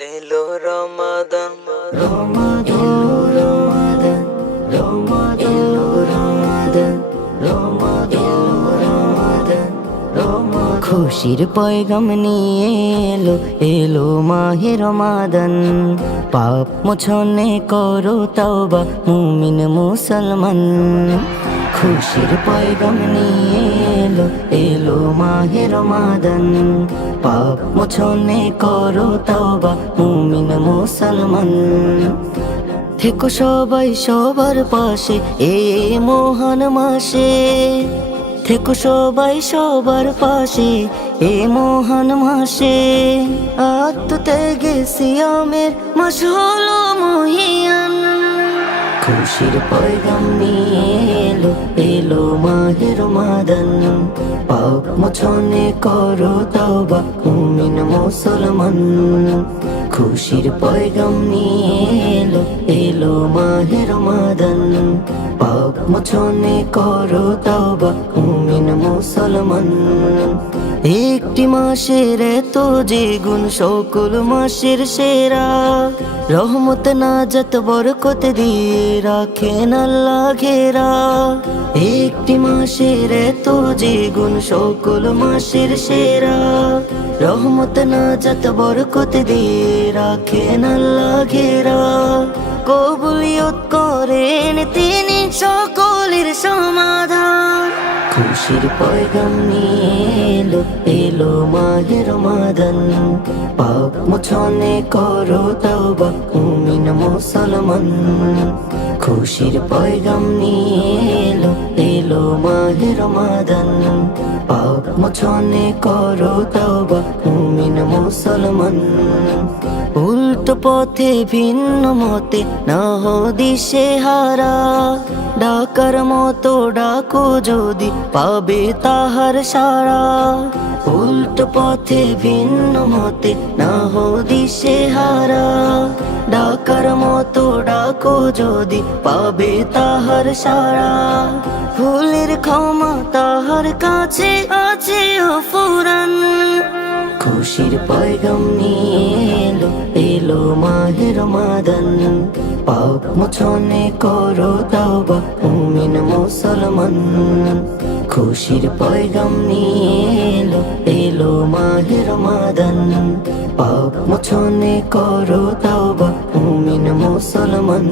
এলো রমাদান রমাদান রমাদান রমাদান রমাদান রমাদান খুশির পয়গাম নিয়ে এলো এলো মাহে রমাদান। পাপ মোছনে করো তওবা মুমিন মুসলমান। খুশির পয়গাম নিয়ে এলো এলো মাহে রমাদান। পাপ মোছনে করো তওবা মুমিন মুসলমান। থেকো সবাই সবার পাশে এ মহান মাসে। থেকো সবাই সবার পাশে এ মহান মাসে। আত্মত্যাগে সিয়ামের মাস হলো মহিয়ান। খুশির পয়গাম নিয়ে এলো এলো মাহে রমাদান। পাপ মোছনে করো তওবা মুমিন মুসলমান। খুশির পয়গাম নিয়ে এলো এলো মাহে রমাদান। পাপ মোছনে করো তওবা মুমিন মুসলমান। একটি মাসের এত যে গুণ সকল মাসের সেরা। রহমত নাজাত বরকত দিয়ে রাখেন আল্লাহ ঘেরা। একটি মাসের এত যে গুণ সকল মাসের সেরা। রহমত নাজাত বরকত দিয়ে রাখেন আল্লাহ ঘেরা। কবুলিয়ত করেন তিনি সকলের সমাধান। খুশির পয়গাম নিয়ে এলো এলো মাহে রমাদান। পাপ মোছনে করো তওবা মুমিন মুসলমান। খুশির পয়গাম নিয়ে এলো এলো মাহে রমাদান। পাপ মোছনে করো তওবা মুমিন মুসলমান। উল্টো পথে ভিন্ন মতে না হো দিশে হারা। ডাকার মতো ডাকো যদি পাবে তাহার সারা। উল্টো পথে ভিন্ন মতে না হো দিশে হারা। ডাকার মতো ডাকো যদি পাবে তাহার সারা। ভুলের ক্ষমা তাহার কাছে আছে অফুরান। খুশির পয়গাম নিয়ে এলো এলো মাহে রমাদান। পাপ মোছনে করো তওবা মুমিন মুসলমান। খুশির পয়গাম নিয়ে এলো এলো মাহে রমাদান। পাপ মোছনে করো তওবা মুমিন মুসলমান।